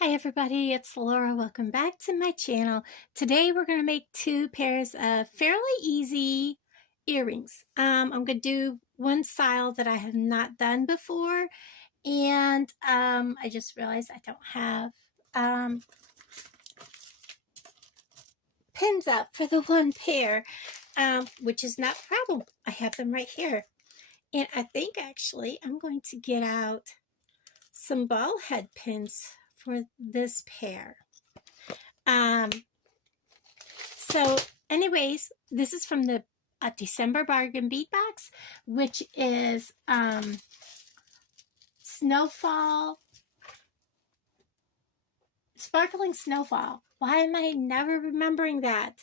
Hi everybody, it's Laura. Welcome back to my channel. Today we're going to make two pairs of fairly easy earrings. I'm going to do one style that I have not done before, and I just realized I don't have pins up for the one pair, which is not a problem. I have them right here. And I think actually I'm going to get out some ball head pins for this pair. So anyways, this is from the December bargain bead box, which is snowfall, sparkling snowfall. Why am I never remembering that?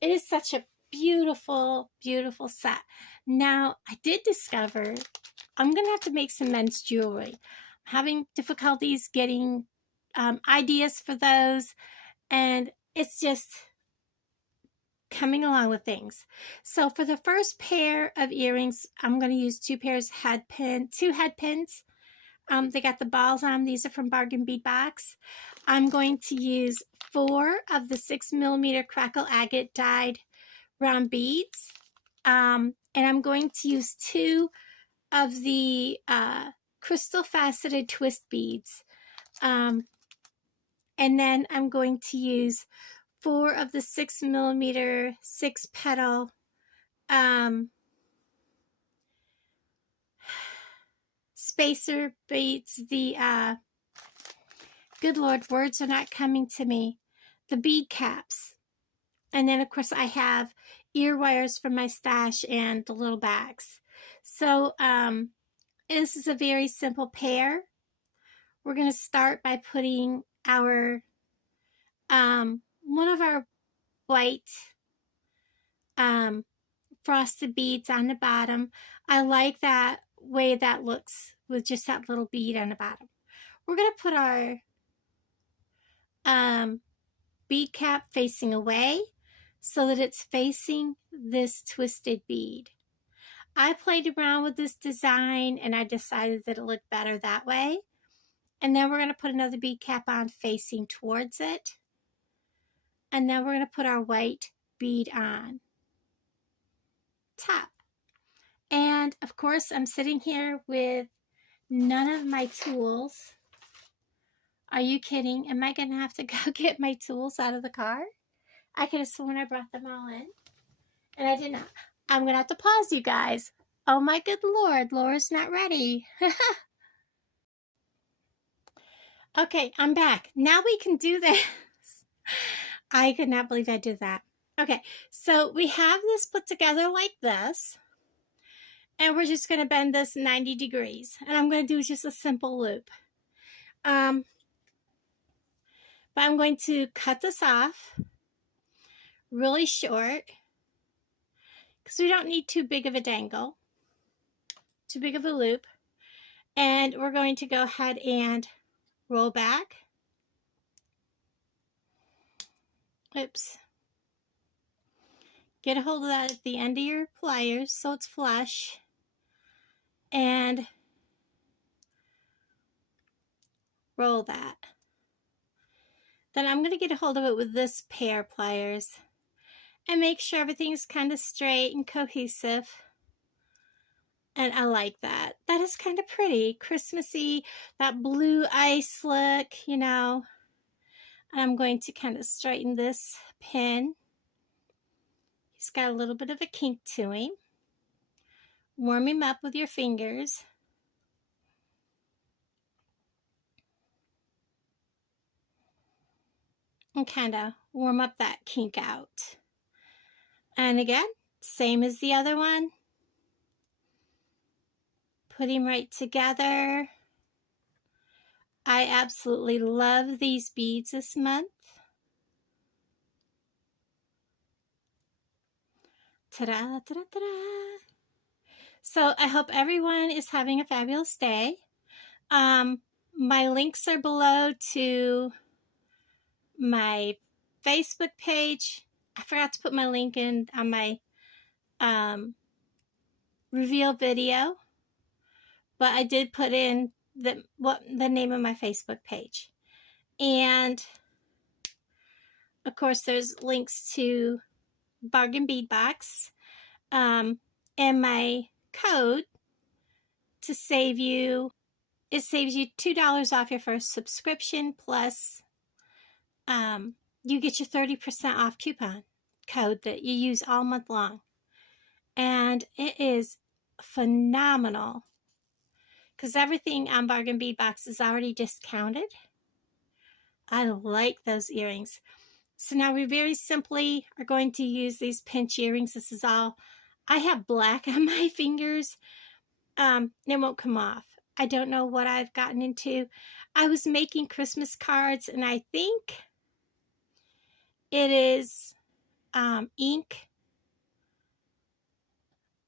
It is such a beautiful, beautiful set. Now, I did discover I'm going to have to make some men's jewelry. I'm having difficulties getting ideas for those, and it's just coming along with things. So for the first pair of earrings, I'm going to use two head pins. They got the balls on them. These are from Bargain Bead Box. I'm going to use 4 of the 6mm crackle agate dyed round beads. And I'm going to use 2 of the crystal faceted twist beads. And then I'm going to use 4 of the 6mm 6-petal spacer beads. The good Lord, words are not coming to me. The bead caps. And then of course I have ear wires from my stash and the little bags. So this is a very simple pair. We're going to start by putting our one of our white frosted beads on the bottom. I like that way that looks with just that little bead on the bottom. We're going to put our bead cap facing away so that it's facing this twisted bead. I played around with this design and I decided that it looked better that way. And then we're going to put another bead cap on facing towards it. And then we're going to put our white bead on top. And of course, I'm sitting here with none of my tools. Are you kidding? Am I going to have to go get my tools out of the car? I could have sworn I brought them all in, and I did not. I'm going to have to pause, you guys. Oh my good Lord, Laura's not ready. Okay, I'm back. Now we can do this. I could not believe I did that. Okay, so we have this put together like this, and we're just going to bend this 90 degrees, and I'm going to do just a simple loop. But I'm going to cut this off really short because we don't need too big of a dangle, too big of a loop. And we're going to go ahead and roll back. Oops. Get a hold of that at the end of your pliers so it's flush. And roll that. Then I'm going to get a hold of it with this pair of pliers and make sure everything's kind of straight and cohesive. And I like that. That is kind of pretty, Christmassy, that blue ice look, you know. And I'm going to kind of straighten this pin. He's got a little bit of a kink to him. Warm him up with your fingers. And kind of warm up that kink out. And again, same as the other one. Put him right together. I absolutely love these beads this month. Ta-da, ta-da, ta-da. So I hope everyone is having a fabulous day. My links are below to my Facebook page. I forgot to put my link in on my reveal video, but I did put in the name of my Facebook page. And of course, there's links to Bargain Bead Box, and my code to save you. It saves you $2 off your first subscription, plus you get your 30% off coupon code that you use all month long. And it is phenomenal because everything on Bargain Bead Box is already discounted. I like those earrings. So now we very simply are going to use these pinch earrings. This is all, I have black on my fingers. It won't come off. I don't know what I've gotten into. I was making Christmas cards, and I think it is ink,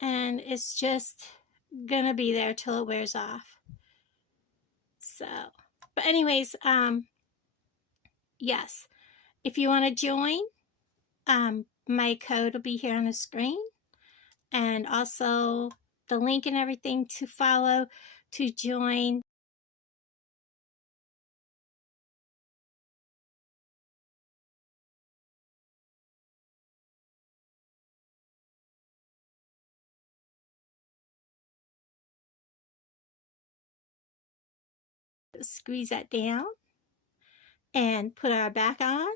and it's just gonna be there till it wears off. So, but anyways, yes, if you want to join, my code will be here on the screen, and also the link and everything to follow to join. Squeeze that down and put our back on.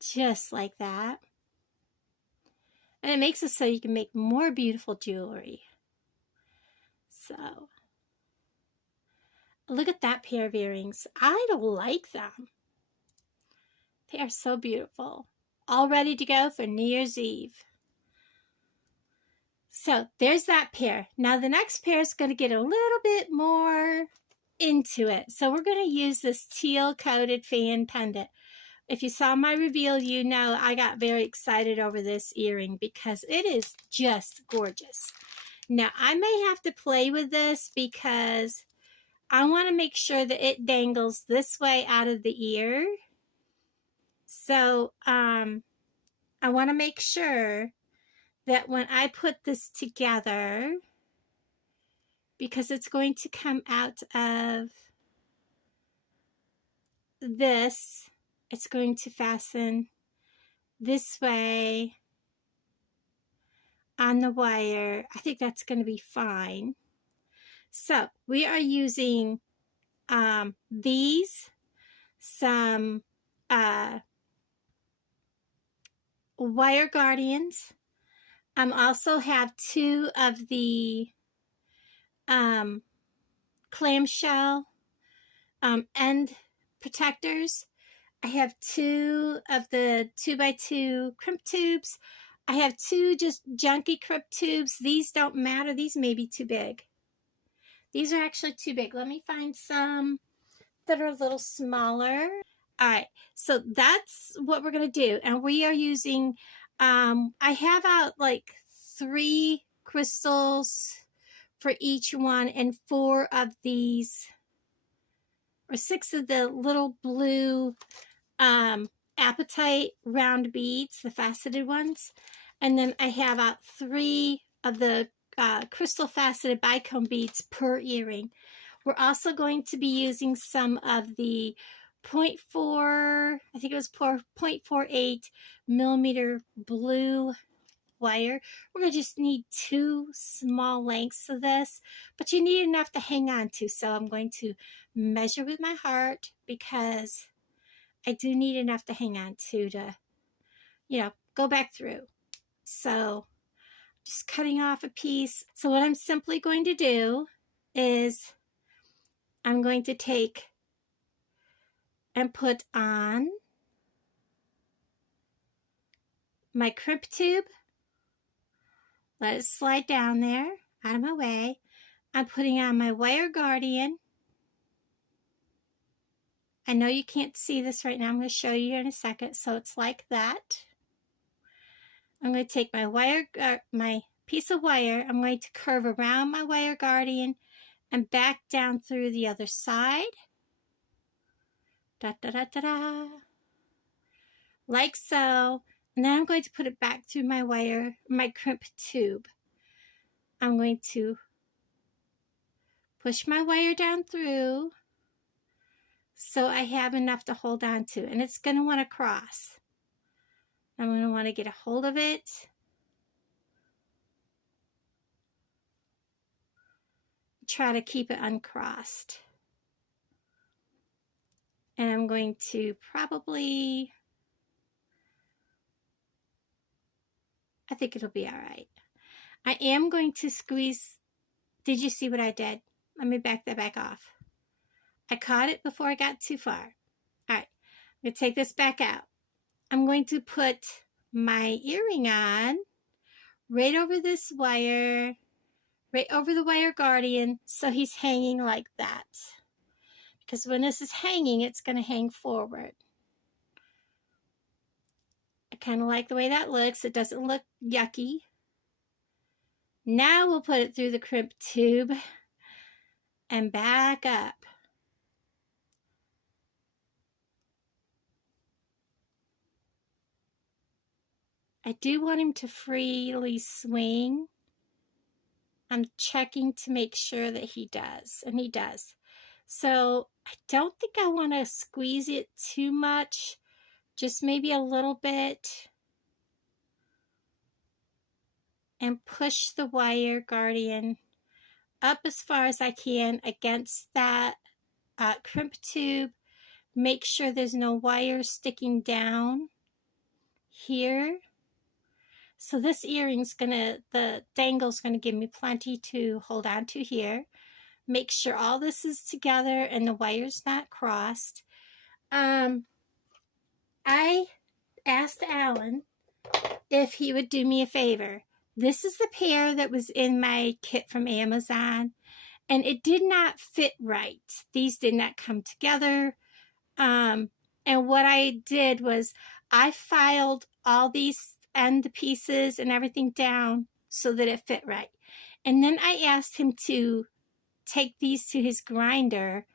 Just like that. And it makes it so you can make more beautiful jewelry. So, look at that pair of earrings. I like them. They are so beautiful. All ready to go for New Year's Eve. So, there's that pair. Now, the next pair is going to get a little bit more into it. So, we're going to use this teal-coated fan pendant. If you saw my reveal, you know I got very excited over this earring because it is just gorgeous. Now, I may have to play with this because I want to make sure that it dangles this way out of the ear. So, I want to make sure that when I put this together, because it's going to come out of this, it's going to fasten this way on the wire. I think that's going to be fine. So we are using these, some wire guardians. Also have two of the clamshell end protectors. I have two of the 2x2 crimp tubes. I have two just junky crimp tubes. These don't matter. These may be too big. These are actually too big. Let me find some that are a little smaller. All right, so that's what we're going to do. And we are using, I have out like 3 crystals for each one and 4 of these, or 6 of the little blue apatite round beads, the faceted ones. And then I have out 3 of the crystal faceted bicone beads per earring. We're also going to be using some of the 0.4, I think it was 0.48 millimeter blue wire. We're going to just need 2 small lengths of this, but you need enough to hang on to. So I'm going to measure with my heart because I do need enough to hang on to, you know, go back through. So just cutting off a piece. So what I'm simply going to do is I'm going to take and put on my crimp tube. Let it slide down there, out of my way. I'm putting on my wire guardian. I know you can't see this right now. I'm going to show you in a second. So it's like that. I'm going to take my wire, my piece of wire. I'm going to curve around my wire guardian and back down through the other side. Da, da, da, da, da. Like so. And then I'm going to put it back through my wire, my crimp tube. I'm going to push my wire down through so I have enough to hold on to. And it's going to want to cross. I'm going to want to get a hold of it. Try to keep it uncrossed. And I'm going to probably, I think it'll be all right. I am going to squeeze. Did you see what I did? Let me back that back off. I caught it before I got too far. All right, I'm going to take this back out. I'm going to put my earring on right over this wire, right over the wire guardian, so he's hanging like that. Because when this is hanging, it's going to hang forward. I kind of like the way that looks. It doesn't look yucky. Now we'll put it through the crimp tube and back up. I do want him to freely swing. I'm checking to make sure that he does, and he does. So I don't think I want to squeeze it too much, just maybe a little bit. And push the wire guardian up as far as I can against that crimp tube. Make sure there's no wire sticking down here. So this earring's the dangle's gonna give me plenty to hold on to here. Make sure all this is together and the wire's not crossed. I asked Alan if he would do me a favor. This is the pair that was in my kit from Amazon, and it did not fit right. These did not come together. And what I did was I filed all these end pieces and everything down so that it fit right. And then I asked him to take these to his grinder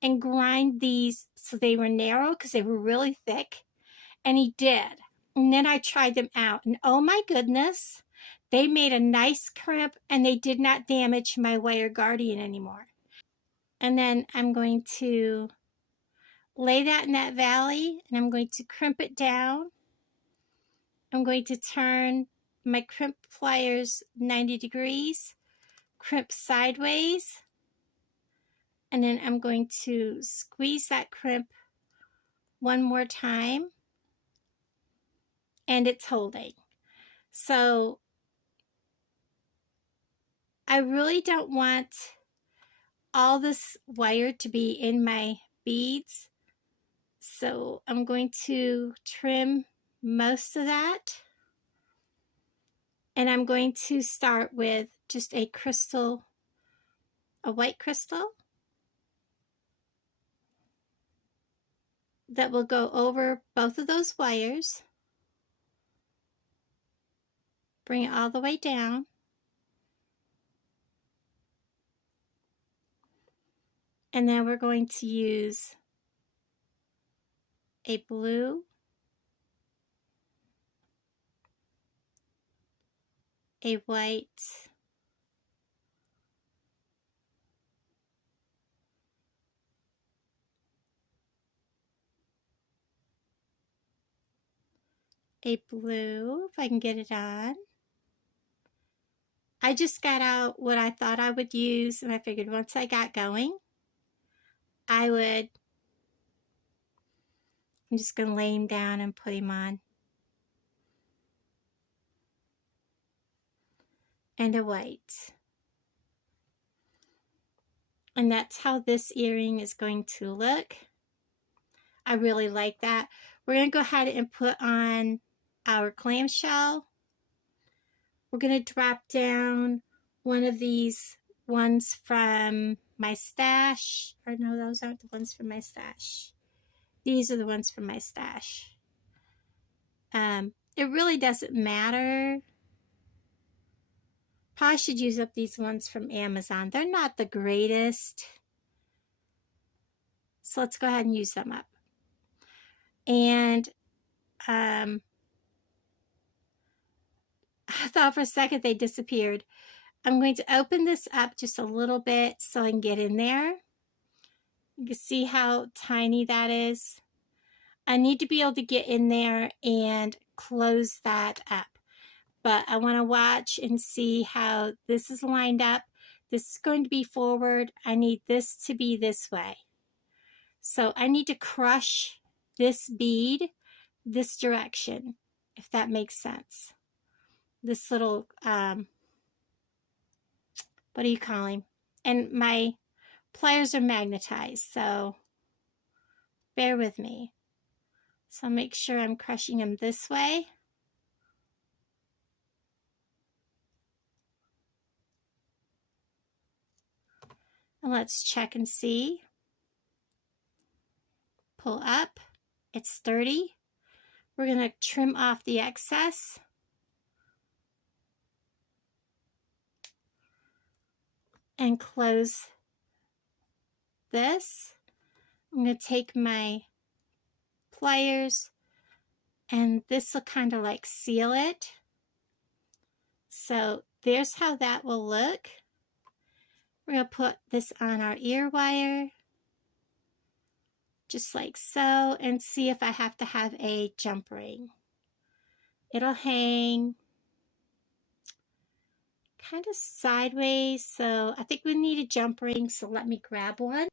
and grind these so they were narrow because they were really thick. And he did. And then I tried them out, and oh my goodness, they made a nice crimp and they did not damage my wire guardian anymore. And then I'm going to lay that in that valley, and I'm going to crimp it down. I'm going to turn my crimp pliers 90 degrees, crimp sideways, and then I'm going to squeeze that crimp one more time, and it's holding. So I really don't want all this wire to be in my beads. So I'm going to trim most of that. And I'm going to start with just a crystal, a white crystal that will go over both of those wires. Bring it all the way down. And then we're going to use a blue, a white, a blue, if I can get it on. I just got out what I thought I would use, and I figured once I got going, I'm just going to lay him down and put him on. And a white. And that's how this earring is going to look. I really like that. We're going to go ahead and put on our clamshell. We're going to drop down one of these ones from my stash. Or no, those aren't the ones from my stash. These are the ones from my stash. It really doesn't matter. Probably should use up these ones from Amazon. They're not the greatest. So let's go ahead and use them up. And I thought for a second they disappeared. I'm going to open this up just a little bit so I can get in there. You can see how tiny that is. I need to be able to get in there and close that up. But I want to watch and see how this is lined up. This is going to be forward. I need this to be this way. So I need to crush this bead this direction, if that makes sense. This little, what do you call him? And my pliers are magnetized, so bear with me. So make sure I'm crushing them this way. And let's check and see. Pull up. It's sturdy. We're going to trim off the excess. And close this. I'm going to take my pliers and this will kind of like seal it. So there's how that will look. We're going to put this on our ear wire, just like so, and see if I have to have a jump ring. It'll hang kind of sideways, so I think we need a jump ring, so let me grab one.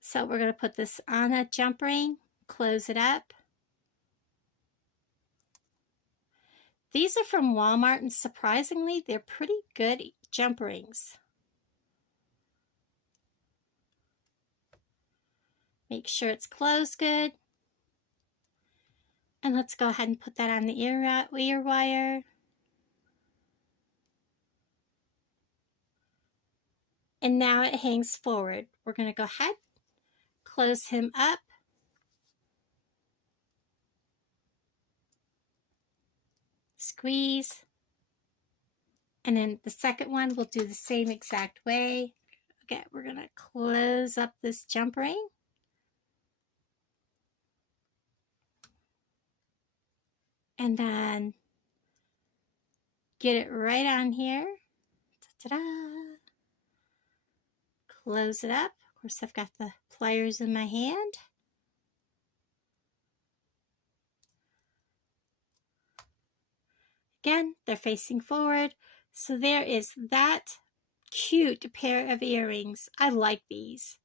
So we're going to put this on a jump ring, close it up. These are from Walmart, and surprisingly, they're pretty good jump rings. Make sure it's closed good. And let's go ahead and put that on the ear wire. And now it hangs forward. We're going to go ahead, close him up. Squeeze. And then the second one we'll do the same exact way. Okay, we're going to close up this jump ring. And then get it right on here. Ta-da! Close it up. Of course, I've got the pliers in my hand. Again, they're facing forward. So there is that cute pair of earrings. I like these.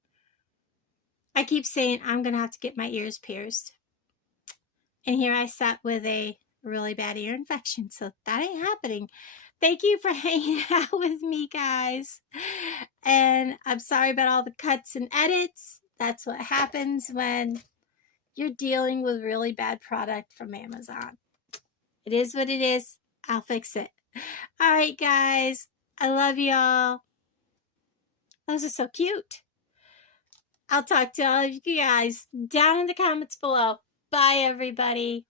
I keep saying I'm going to have to get my ears pierced. And here I sat with a really bad ear infection, so that ain't happening. Thank you for hanging out with me, guys. And I'm sorry about all the cuts and edits. That's what happens when you're dealing with really bad product from Amazon. It is what it is. I'll fix it. All right, guys. I love y'all. Those are so cute. I'll talk to all of you guys down in the comments below. Bye, everybody.